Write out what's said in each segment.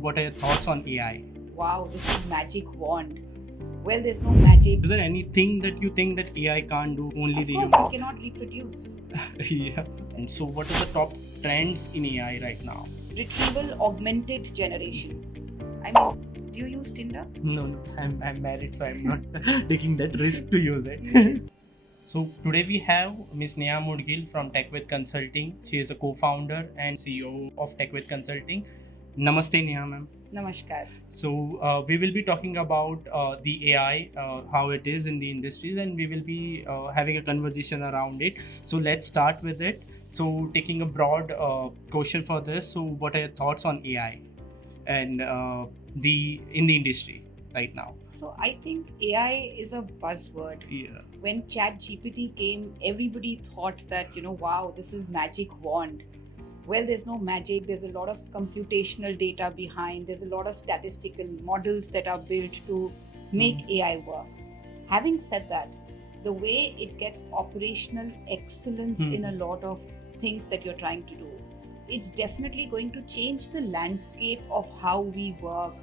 what are your thoughts on AI? Wow, this is magic wand. Well, there's no magic. Is there anything that you think that AI can't do? Only Of the course, human. it cannot reproduce. Yeah. And so, what are the top trends in AI right now? Retrieval augmented generation. I mean, do you use Tinder? No, I'm married, so I'm not taking that risk to use it. You should. So today we have Miss Neha Mudgil from TechWith Consulting. She is a co-founder and CEO of TechWith Consulting. Namaste, Neha ma'am. Namaskar. So we will be talking about the AI, how it is in the industries, and we will be having a conversation around it. So let's start with it. So taking a broad question for this. So what are your thoughts on AI and the in the industry right now? So I think AI is a buzzword. Yeah. When ChatGPT came, everybody thought that, wow, this is magic wand. Well, there's no magic. There's a lot of computational data behind. There's a lot of statistical models that are built to make AI work. Having said that, the way it gets operational excellence in a lot of things that you're trying to do, it's definitely going to change the landscape of how we work,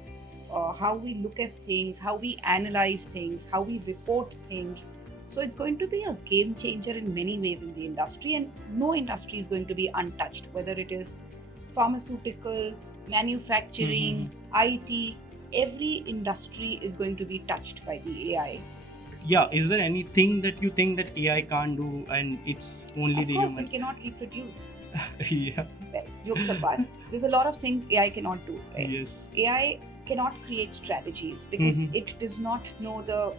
how we look at things, how we analyze things, how we report things. So it's going to be a game changer in many ways in the industry, and no industry is going to be untouched, whether it is pharmaceutical, manufacturing, IT. Every industry is going to be touched by the AI. Yeah, is there anything that you think that AI can't do and it's only Of the course, human? it cannot reproduce. Yeah. Well, jokes apart, there's a lot of things AI cannot do, right? Yes. AI cannot create strategies because Mhm. it does not know the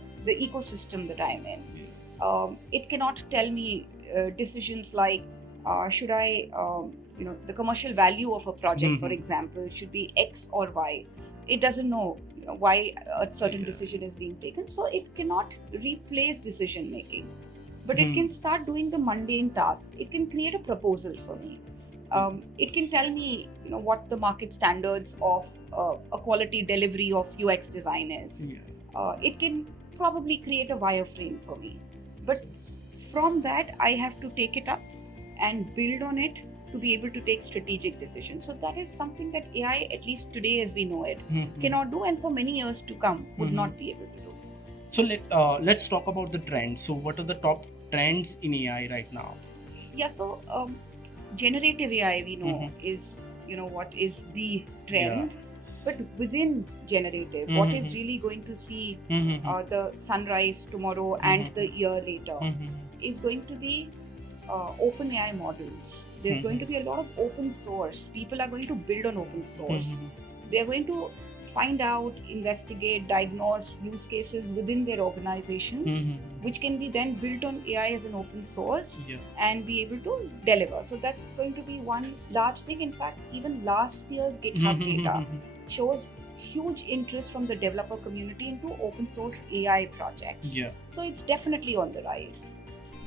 ecosystem that I'm in. Yeah. It cannot tell me decisions like should I, the commercial value of a project, for Mhm. example, should be X or Y. It doesn't know, why a certain Yeah. decision is being taken, so it cannot replace decision making. But it Mhm. can start doing the mundane task. It can create a proposal for me. It can tell me, what the market standards of a quality delivery of UX design is. Yeah. It can probably create a wireframe for me. But from that, I have to take it up and build on it to be able to take strategic decisions. So that is something that AI, at least today as we know it, Mhm. cannot do, and for many years to come would Mhm. not be able to do. So let's talk about the trends. So what are the top trends in AI right now? Yeah, so generative AI, we know, is, what is the trend. But within generative, what is really going to see the sunrise tomorrow and the year later is going to be open AI models. There's going to be a lot of open source. People are going to build on open source. They're going to find out, investigate, diagnose use cases within their organizations, which can be then built on AI as an open source Yeah. and be able to deliver. So that's going to be one large thing. In fact, even last year's GitHub data shows huge interest from the developer community into open source AI projects. Yeah. So it's definitely on the rise.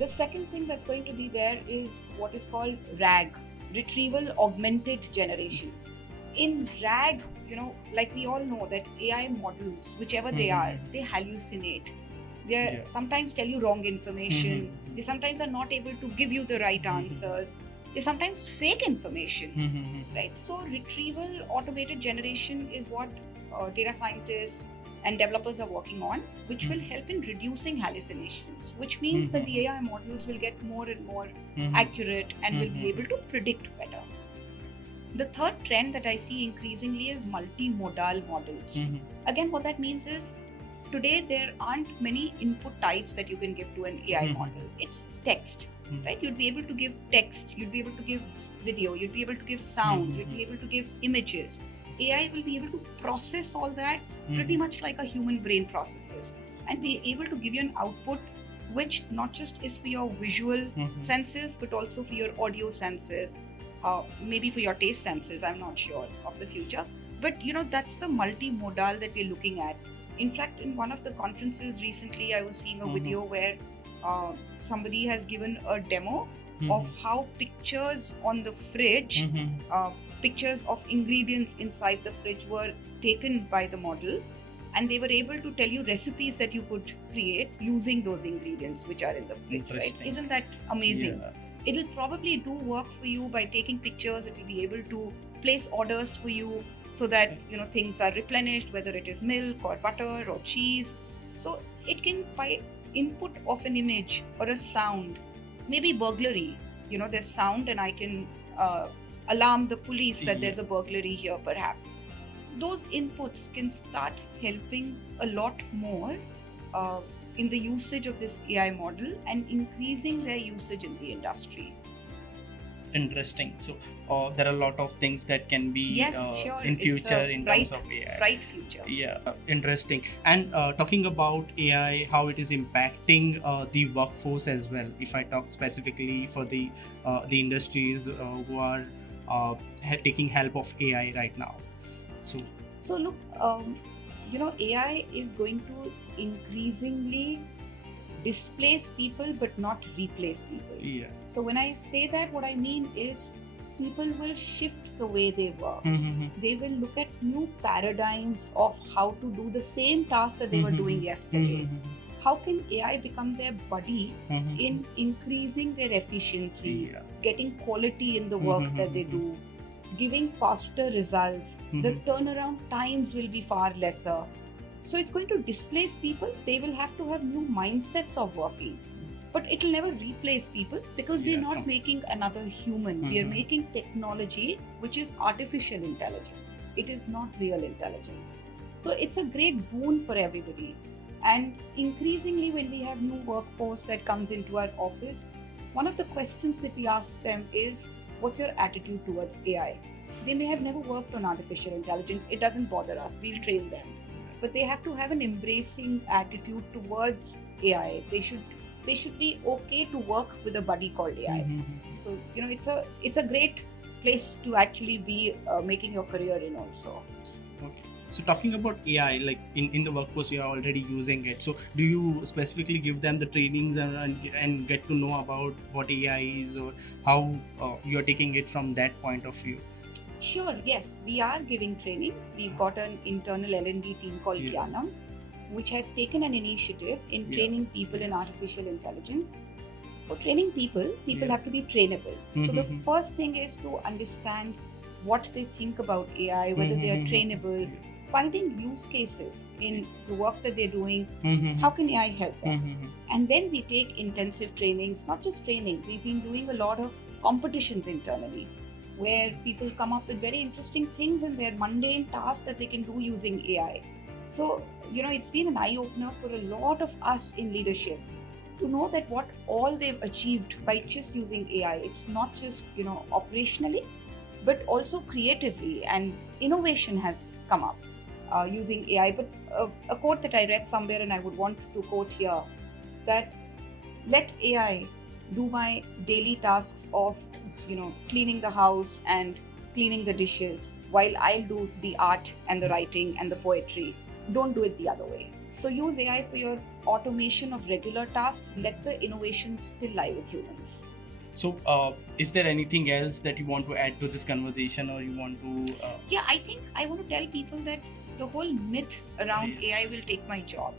The second thing that's going to be there is what is called RAG, Retrieval Augmented Generation. In RAG, like we all know that AI models, whichever they are, they hallucinate. They sometimes tell you wrong information. They sometimes are not able to give you the right answers. They sometimes fake information, right? So retrieval automated generation is what data scientists and developers are working on, which will help in reducing hallucinations, which means that the AI models will get more and more accurate and will be able to predict better. The third trend that I see increasingly is multimodal models. Again, what that means is today there aren't many input types that you can give to an AI model. It's text, right? You'd be able to give text, you'd be able to give video, you'd be able to give sound, you'd be able to give images. AI will be able to process all that pretty much like a human brain processes and be able to give you an output which not just is for your visual senses but also for your audio senses, maybe for your taste senses. I'm not sure of the future, but that's the multimodal that we're looking at. In fact, in one of the conferences recently, I was seeing a video where somebody has given a demo of how pictures on the fridge, pictures of ingredients inside the fridge were taken by the model, and they were able to tell you recipes that you could create using those ingredients which are in the fridge, right? Isn't that amazing? Yeah. It'll probably do work for you by taking pictures. It'll be able to place orders for you. so that things are replenished, whether it is milk or butter or cheese. So it can, by input of an image or a sound, maybe burglary, there's sound and I can alarm the police that Yeah. there's a burglary here perhaps. Those inputs can start helping a lot more uh, in the usage of this AI model and increasing their usage in the industry. Interesting. So there are a lot of things that can be Yes, sure. in It's future a in bright, terms of AI. bright future. Yeah, interesting. And talking about AI, how it is impacting the workforce as well. If I talk specifically for the industries who are taking help of AI right now. So So look, AI is going to increasingly displace people but not replace people. yeah. So when I say that, what I mean is people will shift the way they work. Mm-hmm. They will look at new paradigms of how to do the same task that they were doing yesterday. How can AI become their buddy in increasing their efficiency, Yeah. getting quality in the work that they do, giving faster results? The turnaround times will be far lesser. So it's going to displace people. They will have to have new mindsets of working. But it will never replace people because we're not making another human. We are making technology which is artificial intelligence. It is not real intelligence. So it's a great boon for everybody. And increasingly, when we have new workforce that comes into our office, one of the questions that we ask them is, what's your attitude towards AI? They may have never worked on artificial intelligence. It doesn't bother us. We'll train them. But they have to have an embracing attitude towards AI. They should be okay to work with a buddy called AI. So it's a great place to actually be making your career in also. Okay. So talking about AI, like in the workforce, you are already using it. So do you specifically give them the trainings and get to know about what AI is or how you are taking it from that point of view? Sure, yes, we are giving trainings. We've got an internal L&D team called Gyanam, which has taken an initiative in training people in artificial intelligence. For training people have to be trainable. So the first thing is to understand what they think about AI, whether they are trainable, finding use cases in the work that they're doing. How can AI help them? And then we take intensive trainings, not just trainings. We've been doing a lot of competitions internally, where people come up with very interesting things in their mundane tasks that they can do using AI. So, it's been an eye-opener for a lot of us in leadership to know that what all they've achieved by just using AI. It's not just, operationally, but also creatively, and innovation has come up using AI. But a quote that I read somewhere, and I would want to quote here, that let AI do my daily tasks of cleaning the house and cleaning the dishes while I'll do the art and the writing and the poetry. Don't do it the other way. So use AI for your automation of regular tasks. Let the innovation still lie with humans. So is there anything else that you want to add to this conversation, or you want to Yeah, I think I want to tell people that the whole myth around AI will take my job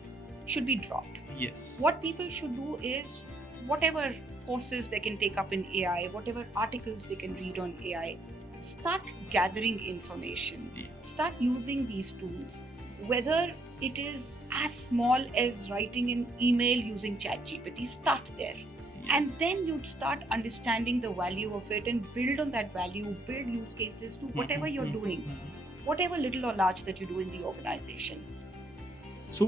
should be dropped. Yes. What people should do is, whatever courses they can take up in AI, whatever articles they can read on AI, start gathering information, start using these tools, whether it is as small as writing an email using ChatGPT. Start there, and then you'd start understanding the value of it and build on that value, build use cases to whatever you're doing, whatever little or large that you do in the organization. So,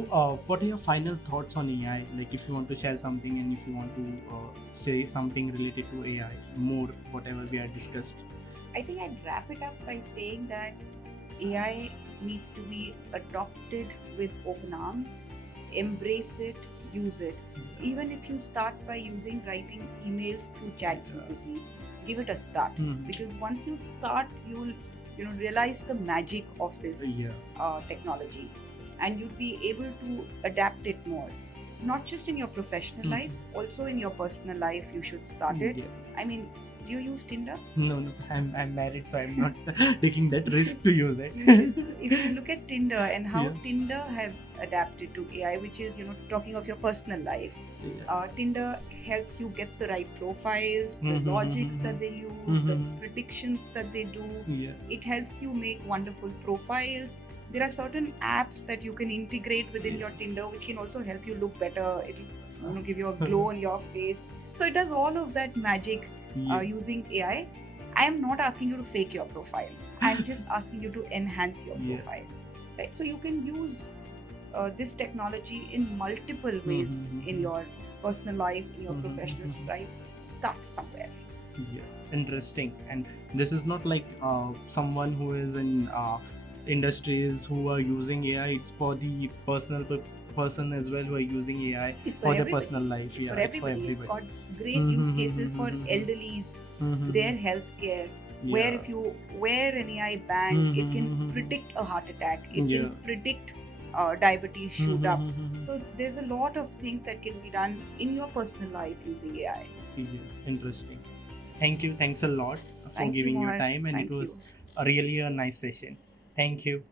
what are your final thoughts on AI? Like, if you want to share something, and if you want to say something related to AI, more whatever we have discussed. I think I'd wrap it up by saying that AI needs to be adopted with open arms, embrace it, use it. Even if you start by writing emails through ChatGPT, give it a start. Because once you start, you'll realize the magic of this technology, and you'd be able to adapt it more. Not just in your professional life, also in your personal life, you should start it. I mean, Do you use Tinder? No, no, I'm married, so I'm not taking that risk to use it. You should, if you look at Tinder and how Yeah. Tinder has adapted to AI, which is, talking of your personal life, Yeah. Tinder helps you get the right profiles, the Mhm, logics mhm, that they use, the mhm. predictions that they do. Yeah. It helps you make wonderful profiles. There are certain apps that you can integrate within your Tinder, which can also help you look better. It'll give you a glow on your face. So it does all of that magic Yeah. using AI. I am not asking you to fake your profile. I'm just asking you to enhance your Yeah. profile, right? So you can use this technology in multiple ways Mhm, in mhm. your personal life, in your Mhm, professional mhm. life. Start somewhere. Yeah, interesting. And this is not like someone who is in industries who are using AI. It's for the person as well who are using AI It's for for their everybody. personal life. It's for Yeah, it's for everybody. It's everybody. got great use cases for Mhm, elderlies, mhm, their healthcare. Where yeah. if you wear an AI band, it can Mhm, predict a heart attack. It yeah. can predict diabetes shoot up. Mhm. So there's a lot of things that can be done in your personal life using AI. Yes, interesting. Thank you. Thanks a lot for Thank you, giving your Mohar. time, and it Thank you. was really a nice session. Thank you.